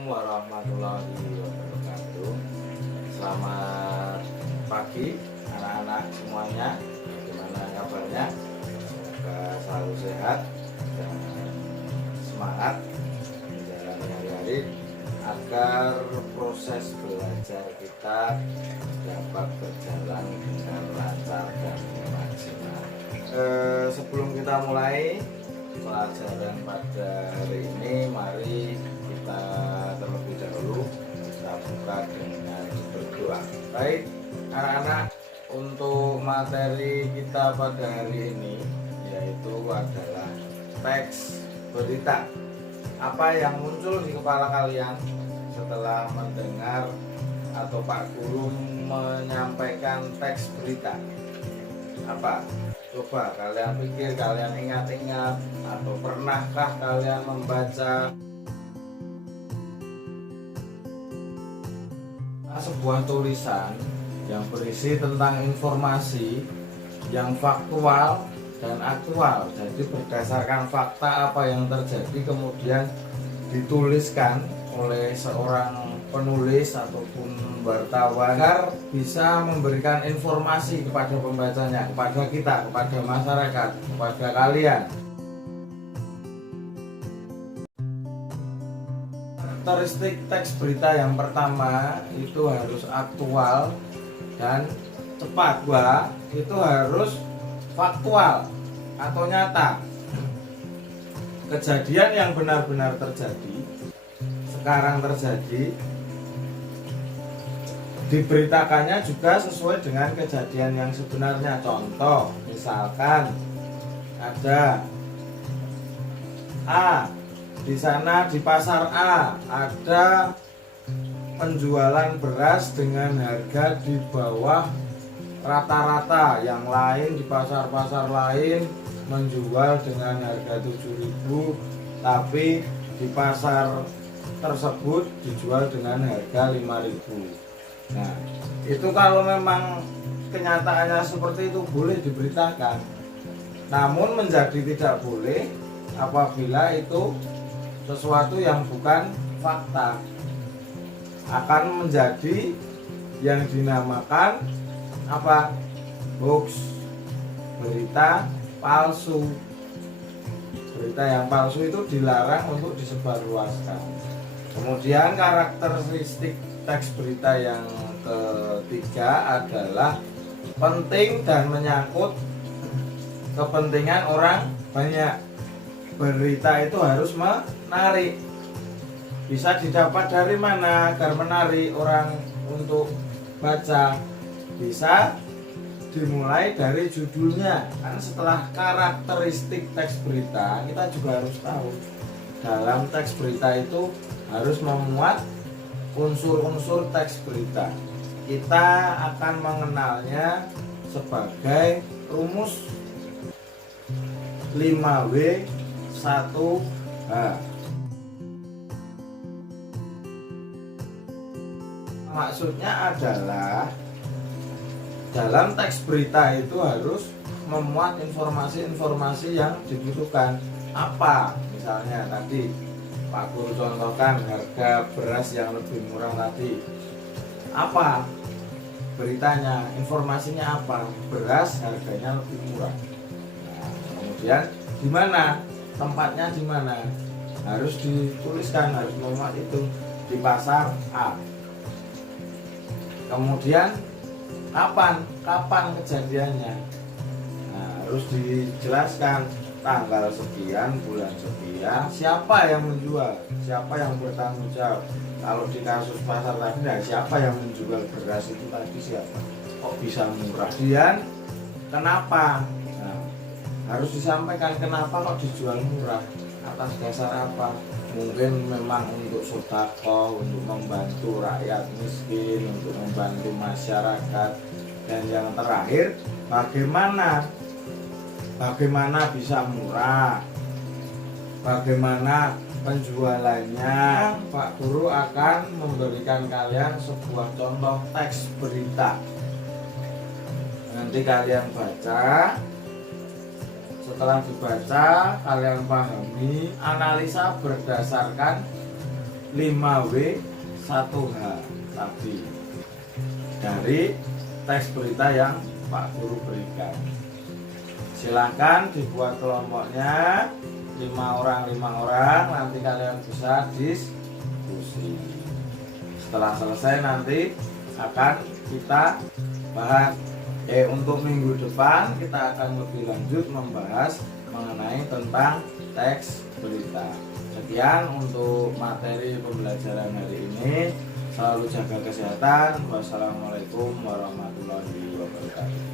Warahmatullahi wabarakatuh. Selamat pagi anak-anak semuanya. Bagaimana kabarnya? Semoga selalu sehat dan semangat menjalani hari-hari agar proses belajar kita dapat berjalan dengan lancar dan maksimal. Sebelum kita mulai pelajaran pada hari ini, mari kita terlebih dahulu kita buka dengan berdoa. Baik anak-anak, untuk materi kita pada hari ini yaitu adalah teks berita. Apa yang muncul di kepala kalian setelah mendengar atau Pak Guru menyampaikan teks berita? Apa? Coba kalian pikir, kalian ingat-ingat, atau pernahkah kalian membaca sebuah tulisan yang berisi tentang informasi yang faktual dan aktual. Jadi berdasarkan fakta apa yang terjadi kemudian dituliskan oleh seorang penulis ataupun wartawan agar bisa memberikan informasi kepada pembacanya, kepada kita, kepada masyarakat, kepada kalian. Karakteristik teks berita yang pertama itu harus aktual dan cepat. Kedua, itu harus faktual atau nyata. Kejadian yang benar-benar terjadi, sekarang terjadi, diberitakannya juga sesuai dengan kejadian yang sebenarnya. Contoh, misalkan ada A, di sana di pasar A ada penjualan beras dengan harga di bawah rata-rata, yang lain di pasar-pasar lain menjual dengan harga 7.000, tapi di pasar tersebut dijual dengan harga 5.000. Nah, itu kalau memang kenyataannya seperti itu boleh diberitakan. Namun menjadi tidak boleh apabila itu sesuatu yang bukan fakta, akan menjadi yang dinamakan apa? Hoax, berita palsu. Berita yang palsu itu dilarang untuk disebarluaskan. Kemudian karakteristik teks berita yang ketiga adalah penting dan menyangkut kepentingan orang banyak. Berita itu harus menarik. Bisa didapat dari mana agar menarik orang untuk baca? Bisa dimulai dari judulnya. Kan setelah karakteristik teks berita, kita juga harus tahu dalam teks berita itu harus memuat unsur-unsur teks berita. Kita akan mengenalnya sebagai rumus 5W 1H. Maksudnya adalah dalam teks berita itu harus memuat informasi-informasi yang dibutuhkan. Apa? Misalnya tadi Pak Guru contohkan harga beras yang lebih murah tadi. Apa beritanya? Informasinya apa? Beras harganya lebih murah. Nah, kemudian di mana? Tempatnya di mana? Harus dituliskan, harus memuat itu di pasar A. Kemudian kapan kejadiannya? Nah, harus dijelaskan tanggal sekian, bulan sekian, siapa yang menjual, siapa yang bertanggung jawab. Kalau di kasus pasar tadi, nah, siapa yang menjual beras itu tadi, siapa, kok bisa murah, dan kenapa. Nah, harus disampaikan kenapa kok dijual murah, atas dasar apa. Mungkin memang untuk sedekah, untuk membantu rakyat miskin, untuk membantu masyarakat. Dan yang terakhir, bagaimana bisa murah, bagaimana penjualannya. Pak Guru akan memberikan kalian sebuah contoh teks berita. Nanti kalian baca, setelah dibaca kalian pahami, analisa berdasarkan 5W 1H tadi dari teks berita yang Pak Guru berikan. Silahkan dibuat kelompoknya 5 orang, nanti kalian bisa diskusi. Setelah selesai nanti akan kita bahas. Untuk minggu depan kita akan lebih lanjut membahas mengenai tentang teks berita. Sekian untuk materi pembelajaran hari ini. Selalu jaga kesehatan. Wassalamualaikum warahmatullahi wabarakatuh.